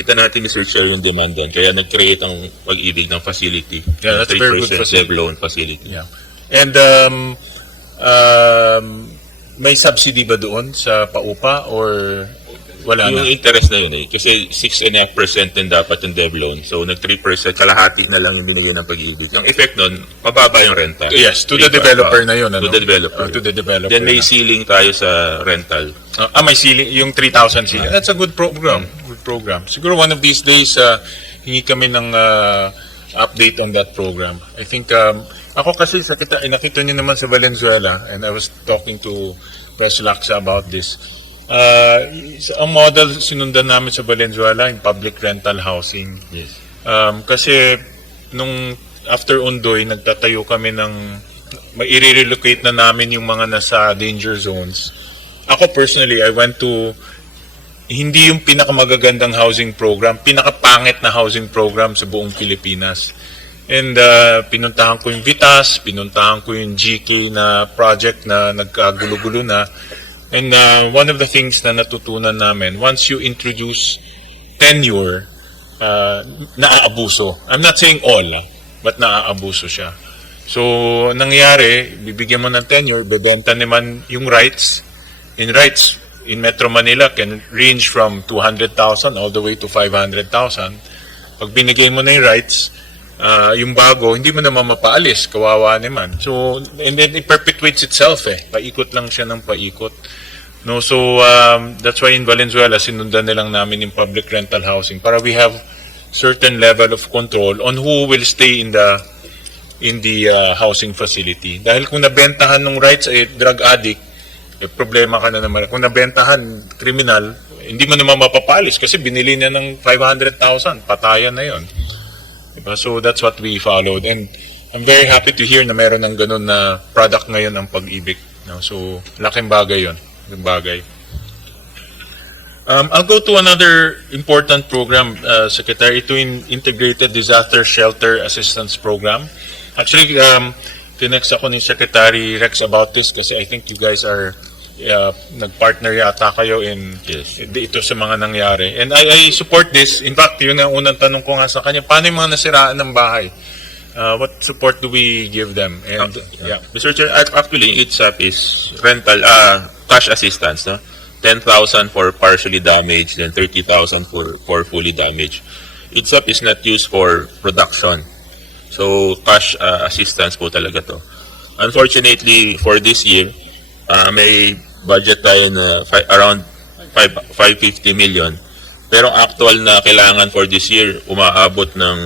kita natin ni Sir Chair yung demand doon. Kaya nag-create ang pag-ibig ng facility. Yeah, that's a very good 3% facility. dev loan facility. Yeah. And um, um, may subsidy ba doon sa paupa or wala Yung na? interest na yun eh. Kasi 6.5% din dapat yung dev loan. So, nag-3%, kalahati na lang yung binigay ng pag-ibig. Ang effect nun, mababa yung renta. Yes, to the Three- developer uh, na yun. Ano? To the developer. Uh, to the developer. Then may na. ceiling tayo sa rental. Uh, ah, may ceiling, yung 3,000 ceiling. That's a good program. Program. Siguro one of these days, uh, hingi kami ng uh, update on that program. I think, um, ako kasi sa kita, nakita niyo naman sa Valenzuela, and I was talking to Pres Laksa about this. Uh, ang model sinundan namin sa Valenzuela in public rental housing. Yes. Um, kasi nung after Undoy, nagtatayo kami ng mai-relocate na namin yung mga nasa danger zones. Ako personally, I went to hindi yung pinakamagagandang housing program, pinakapangit na housing program sa buong Pilipinas. And uh, pinuntahan ko yung Vitas, pinuntahan ko yung GK na project na nagkagulo-gulo na. And uh, one of the things na natutunan namin, once you introduce tenure, uh, naaabuso. I'm not saying all, ah, but naaabuso siya. So, nangyari, bibigyan mo ng tenure, bebenta naman yung rights. In rights, in Metro Manila can range from 200,000 all the way to 500,000. Pag binigay mo na yung rights, ah, yung bago, hindi mo naman mapaalis, kawawa naman. So, and then it perpetuates itself eh. Paikot lang siya ng paikot. No, so um, that's why in Valenzuela, sinundan nilang namin yung public rental housing para we have certain level of control on who will stay in the in the uh, housing facility. Dahil kung nabentahan ng rights ay drug addict, eh, problema ka na naman. Kung nabentahan criminal, hindi mo naman mapapalis kasi binili niya ng 500,000, patayan na yon. Diba? So that's what we followed. And I'm very happy to hear na meron ng ganun na product ngayon ang pag-ibig. No? So laking bagay yon. Laking bagay. Um, I'll go to another important program, uh, Secretary. Ito yung Integrated Disaster Shelter Assistance Program. Actually, um, tinext ako ni Secretary Rex about this kasi I think you guys are uh, nag-partner yata kayo in Yes. ito sa mga nangyari. And I, I support this. In fact, yun ang unang tanong ko nga sa kanya, paano yung mga nasiraan ng bahay? Uh, what support do we give them? And yeah. Mr. Chair, ac- actually, ITSAP is rental, uh, cash assistance, no? 10,000 for partially damaged and 30,000 for, for fully damaged. ITSAP is not used for production. So, cash uh, assistance po talaga to. Unfortunately, for this year, uh, may budget tayo na fi- around 5, 550 million. Pero actual na kailangan for this year, umaabot ng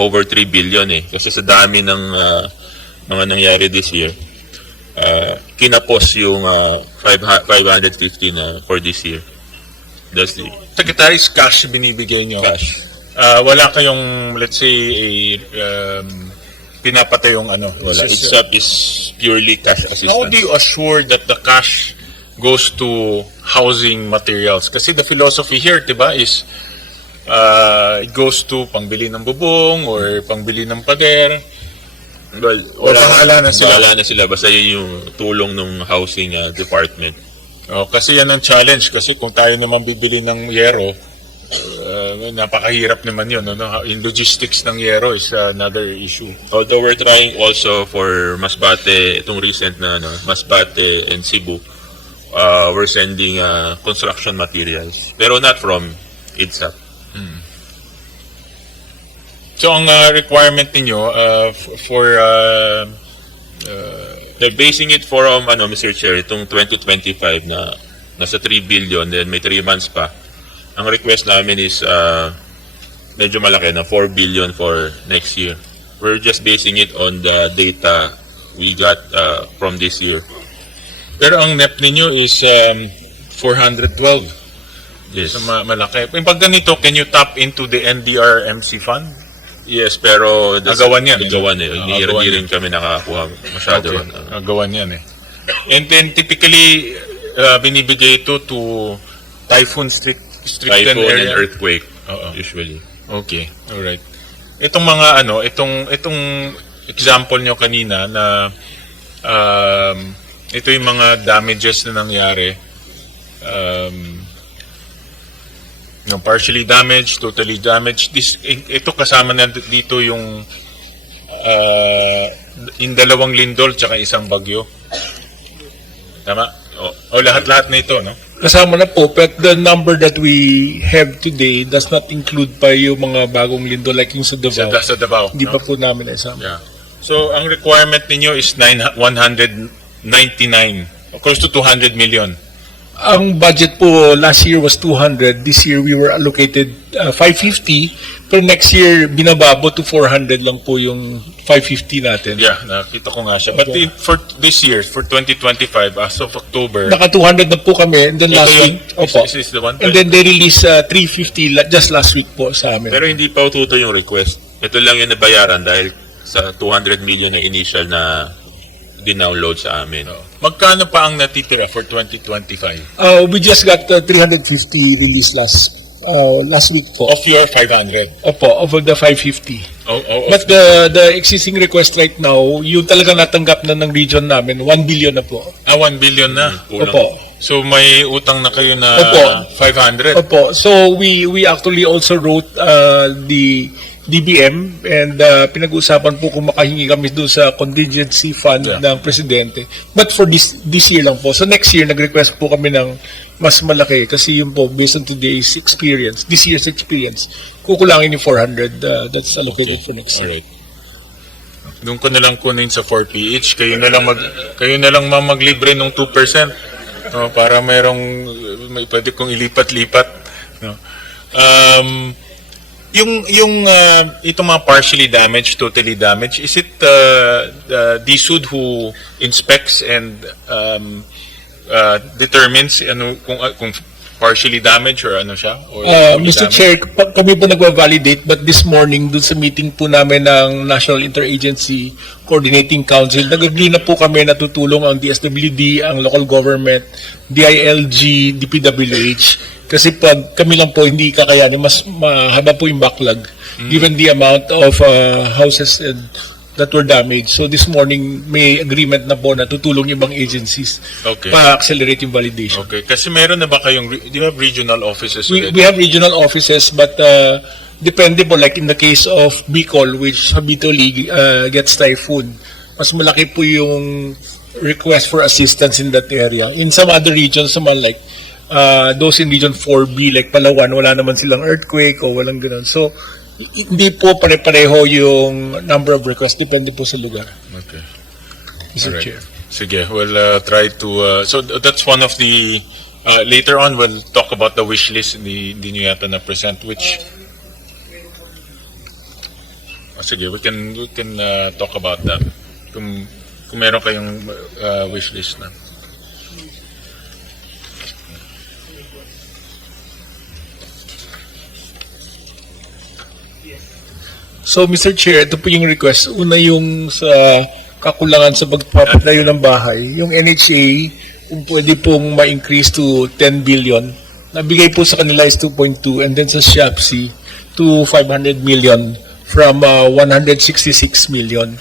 over 3 billion eh. Kasi sa dami ng uh, mga nangyari this year, uh, kinapos yung uh, 5, 550 na for this year. That's the Secretary's cash binibigay nyo. cash. Uh, wala kayong, let's say, a, um, pinapatay yung ano. Wala. It's It's just- up is purely cash How assistance. do you assure that the cash goes to housing materials? Kasi the philosophy here, di ba, is uh, it goes to pangbili ng bubong or pangbili ng pader. Well, O, bahala na sila. Bahala na sila. Basta yun yung tulong ng housing uh, department. Oh, kasi yan ang challenge. Kasi kung tayo naman bibili ng yero, uh, napakahirap naman yun. Ano? In logistics ng yero is another issue. Although we're trying also for Masbate, itong recent na ano, Masbate and Cebu, uh, we're sending uh, construction materials. Pero not from IDSAP. So ang uh, requirement ninyo uh, for uh, They're basing it from, ano, Mr. Chair, itong 2025 na nasa 3 billion, then may 3 months pa. Ang request namin is uh, medyo malaki na 4 billion for next year. We're just basing it on the data we got uh, from this year. pero ang NEP ninyo is um, 412. Yes. So ma- malaki. Yung pag ganito, can you tap into the NDRMC fund? Yes, pero Agawan yan, eh. Agawan eh. Ah, Hindi, agawan hindi rin kami nakakuha masyado. Okay. Uh, Ah, gawan yan eh. And then typically, uh, binibigay ito to typhoon strict, stricken typhoon and area. earthquake, Oo. usually. Okay, alright. Itong mga ano, itong itong example nyo kanina na um, ito yung mga damages na nangyari. Um, No, partially damaged, totally damaged. This, ito kasama na dito yung uh, in dalawang lindol tsaka isang bagyo. Tama? O, o lahat-lahat na ito, no? Kasama na po, but the number that we have today does not include pa yung mga bagong lindo like yung sa Sa, Davao. sa Davao. Hindi no? pa po namin isama. Yeah. So, ang requirement ninyo is 9, 199, close to 200 million. Ang budget po last year was 200. This year we were allocated uh, 550. Pero next year binababo to 400 lang po yung 550 natin. Yeah, nakita ko nga siya. But Okay. in- for this year, for 2025, as of October, Naka 200 na po kami. And then ito last yun? week, opo. Is, is the one? And then they released uh, 350 la- just last week po sa amin. Pero hindi pa ututo yung request. Ito lang yung nabayaran dahil sa 200 million na initial na dinownload sa amin. Magkano pa ang natitira for 2025? Uh, we just got uh, 350 released last uh, last week po. Of your 500? Opo, of the 550. Oh, oh, But the the existing request right now, yung talaga natanggap na ng region namin, 1 billion na po. ah, 1 billion na. Kulang. Opo. So may utang na kayo na Opo. 500? Opo. So we we actually also wrote uh, the DBM and uh, pinag-uusapan po kung makahingi kami doon sa contingency fund Yeah. ng presidente. But for this this year lang po. So next year nag-request po kami ng mas malaki kasi yun po based on today's experience, this year's experience, kukulangin yung 400 uh, that's allocated for next year. Alright. Doon ko na lang kunin sa 4PH. Kayo na lang mag kayo na lang ma'am maglibre ng 2%. No, para merong may pwede kong ilipat-lipat. No. Um, yung yung uh, itong mga partially damaged, totally damaged, is it uh, uh, DSUD who inspects and um, uh, determines ano kung uh, kung partially damaged or ano siya? Or Uh, Mr. damaged? Chair, kami po nagwa-validate but this morning dun sa meeting po namin ng National Interagency Coordinating Council, nag-agree na po kami na tutulong ang DSWD, ang local government, DILG, DPWH. Kasi pag kami lang po hindi kakayanin, mas mahaba po yung backlog given the amount of uh, houses and that were damaged. So this morning may agreement na po na tutulong yung ibang agencies Okay. para accelerate yung validation. Okay, kasi meron na ba kayong, do you have regional offices We, we have regional offices, but uh, depende po, like in the case of Bicol, which habitually uh, gets typhoon, mas malaki po yung request for assistance in that area. In some other regions naman, like uh, those in region 4B, like Palawan, wala naman silang earthquake o walang ganun. So, hindi po pare-pareho yung number of requests. Depende po sa lugar, Okay. Mr. Alright. Chair. Sige, we'll uh, try to, uh, so th- that's one of the, uh, later on, we'll talk about the wish list, hindi, hindi nyo yata na-present, which, Ah, sige, we can, we can uh, talk about that. Kung, kung meron kayong uh, wish list na. So, Mr. Chair, ito po yung request. Una yung sa kakulangan sa pagpapatayo ng bahay. Yung NHA, kung pwede pong ma-increase to 10 billion. Nabigay po sa kanila is 2.2 and then sa SHAPSI to 500 million from uh, 166 million.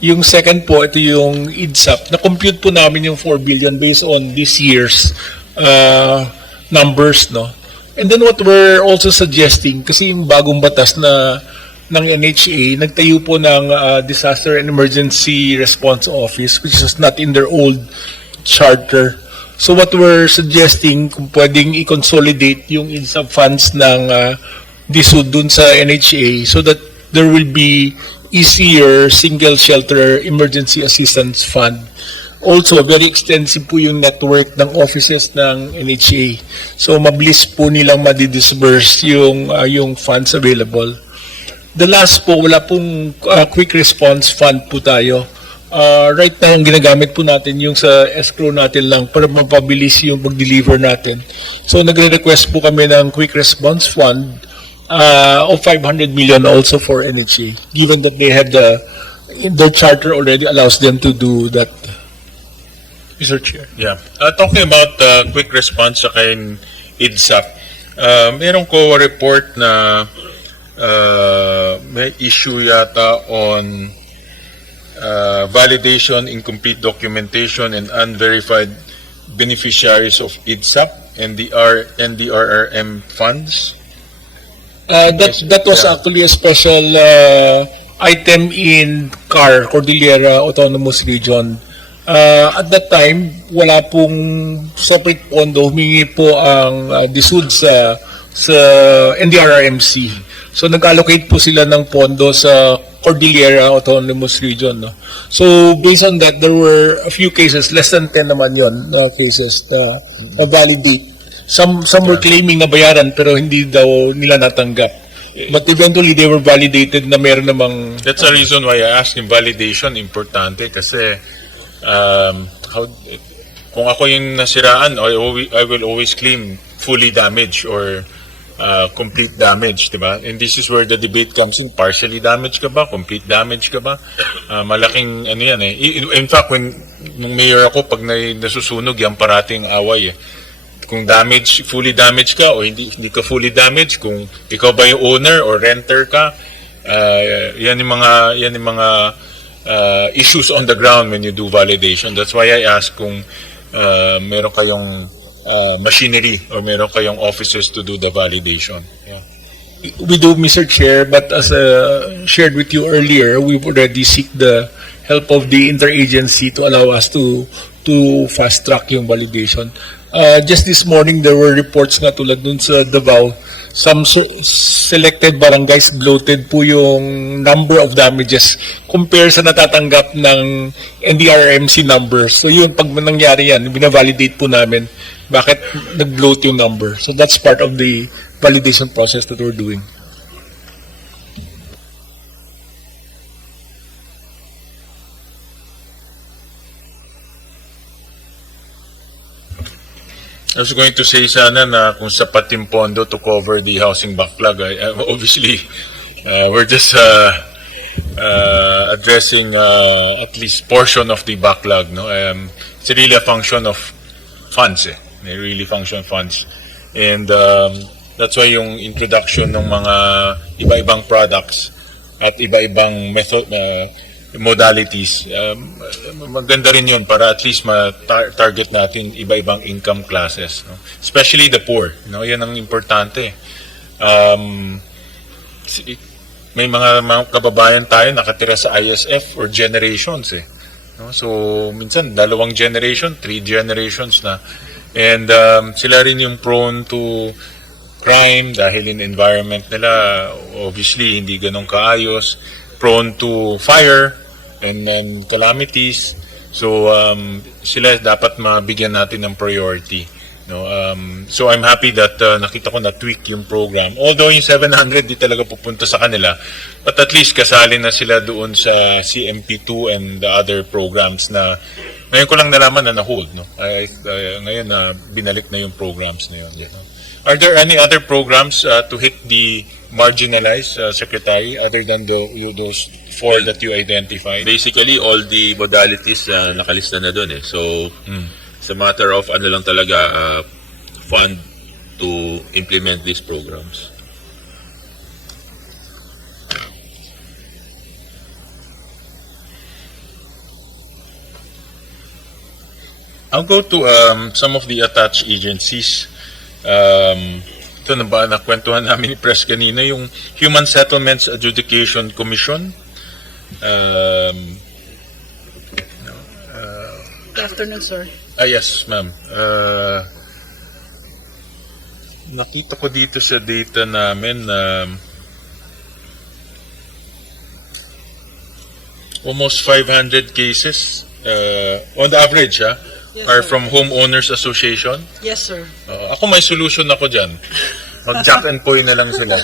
Yung second po, ito yung IDSAP. Na-compute po namin yung 4 billion based on this year's uh, numbers, no? And then what we're also suggesting, kasi yung bagong batas na ng NHA, nagtayo po ng uh, Disaster and Emergency Response Office, which is not in their old charter. So what we're suggesting, kung pwedeng i-consolidate yung INSAP funds ng uh, DSUD dun sa NHA so that there will be easier single shelter emergency assistance fund. Also, very extensive po yung network ng offices ng NHA. So, mabilis po nilang madidisburse yung, uh, yung funds available. The last po, wala pong uh, quick response fund po tayo. Uh, right now, ang ginagamit po natin yung sa escrow natin lang para mapabilis yung pag-deliver natin. So, nagre-request po kami ng quick response fund uh, of 500 million also for NHA, given that they have the, their charter already allows them to do that. Mr. Chair. Yeah. Uh, talking about uh, quick response sa kay IDSAP, uh, merong COA report na uh, may issue yata on uh, validation, incomplete documentation, and unverified beneficiaries of IDSAP and the R NDRRM funds. Uh, that that was Yeah. actually a special uh, item in CAR, Cordillera Autonomous Region. Uh, at that time, wala pong separate pondo. Humingi po ang uh, DSUD sa, sa NDRRMC. So nag-allocate po sila ng pondo sa Cordillera Autonomous Region. No? So based on that, there were a few cases, less than 10 naman yon na cases na, na validate. Some some were claiming na bayaran pero hindi daw nila natanggap. But eventually they were validated na meron namang That's the reason why I asked yung validation importante kasi um, how, kung ako yung nasiraan, I, I will always claim fully damaged or uh, complete damage, di ba? And this is where the debate comes in. Partially damaged ka ba? Complete damage ka ba? Uh, malaking ano yan eh. In fact, when nung mayor ako, pag na, nasusunog, yan parating away eh kung damage, fully damaged ka o hindi, hindi ka fully damaged, kung ikaw ba yung owner or renter ka, uh, yan yung mga, yan yung mga uh, issues on the ground when you do validation. That's why I ask kung uh, meron kayong uh, machinery or meron kayong officers to do the validation. Yeah. we do, Mr. Chair, but as uh, shared with you earlier, we've already seek the help of the interagency to allow us to to fast track yung validation. Uh, just this morning, there were reports nga tulad dun sa Davao, some so- selected barangays bloated po yung number of damages compare sa natatanggap ng NDRMC numbers. So yun, pag nangyari yan, binavalidate po namin bakit nag-bloat yung number. So that's part of the validation process that we're doing. I was going to say sana na kung sapat yung pondo to cover the housing backlog. I, obviously, uh, we're just uh, uh, addressing uh, at least portion of the backlog. No, um, it's really a function of funds. Eh. They really function funds, and um, that's why yung introduction ng mga iba-ibang products at iba-ibang method uh, modalities um, maganda rin yun para at least ma-target natin iba-ibang income classes no? especially the poor no yan ang importante um, may mga, mga kababayan tayo nakatira sa ISF for generations eh no? so minsan dalawang generation three generations na and um, sila rin yung prone to crime dahil in environment nila obviously hindi ganun kaayos. Prone to fire and then calamities. So um, sila dapat mabigyan natin ng priority no? Um, so I'm happy that uh, nakita ko na tweak yung program. Although yung 700 di talaga pupunta sa kanila. But at least kasali na sila doon sa CMP2 and the other programs na ngayon ko lang nalaman na na-hold no I, I- ngayon na binalik na yung programs na yun know. Are there any other programs uh, to hit the marginalized, uh, Secretary, other than the, you, those four that you identified? Basically, all the modalities na nakalista na doon eh. So, it's a matter of ano lang talaga, uh, fund to implement these programs. I'll go to um, some of the attached agencies. Um, ito na ba, nakwentuhan namin ni Press kanina, yung Human Settlements Adjudication Commission. Um, Good afternoon, sir. Ah, yes, ma'am. Uh, nakita ko dito sa data namin na almost 500 cases uh, on the average ha, Yes, are sir. from homeowners association. Yes, sir. Uh, ako may solution ako dyan. Mag-jack and poy na lang sila.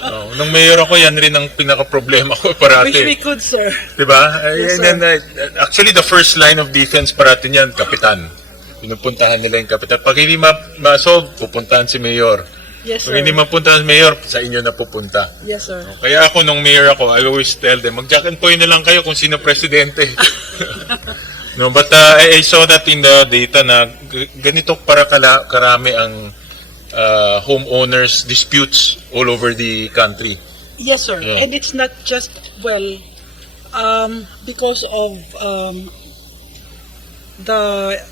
Uh, nung mayor ako, yan rin ang pinaka-problema ko parati. Wish we could, sir. Diba? Yes, and then, uh, actually, the first line of defense parating yan, kapitan. Pinupuntahan nila yung kapitan. Pag hindi ma- ma-solve, pupuntahan si mayor. Yes, Pag sir. hindi mapuntahan si mayor, sa inyo na pupunta. Yes, sir. Kaya ako, nung mayor ako, I always tell them, mag-jack and poy na lang kayo kung sino presidente. no, but uh, I, I saw that in the data na ganito para kala, karami ang uh, homeowners disputes all over the country. Yes, sir. Yeah. And it's not just, well, um, because of um, the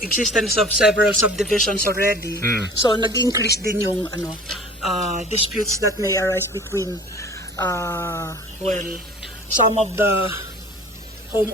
existence of several subdivisions already. Hmm. So, nag-increase din yung, ano, uh, disputes that may arise between, uh, well, some of the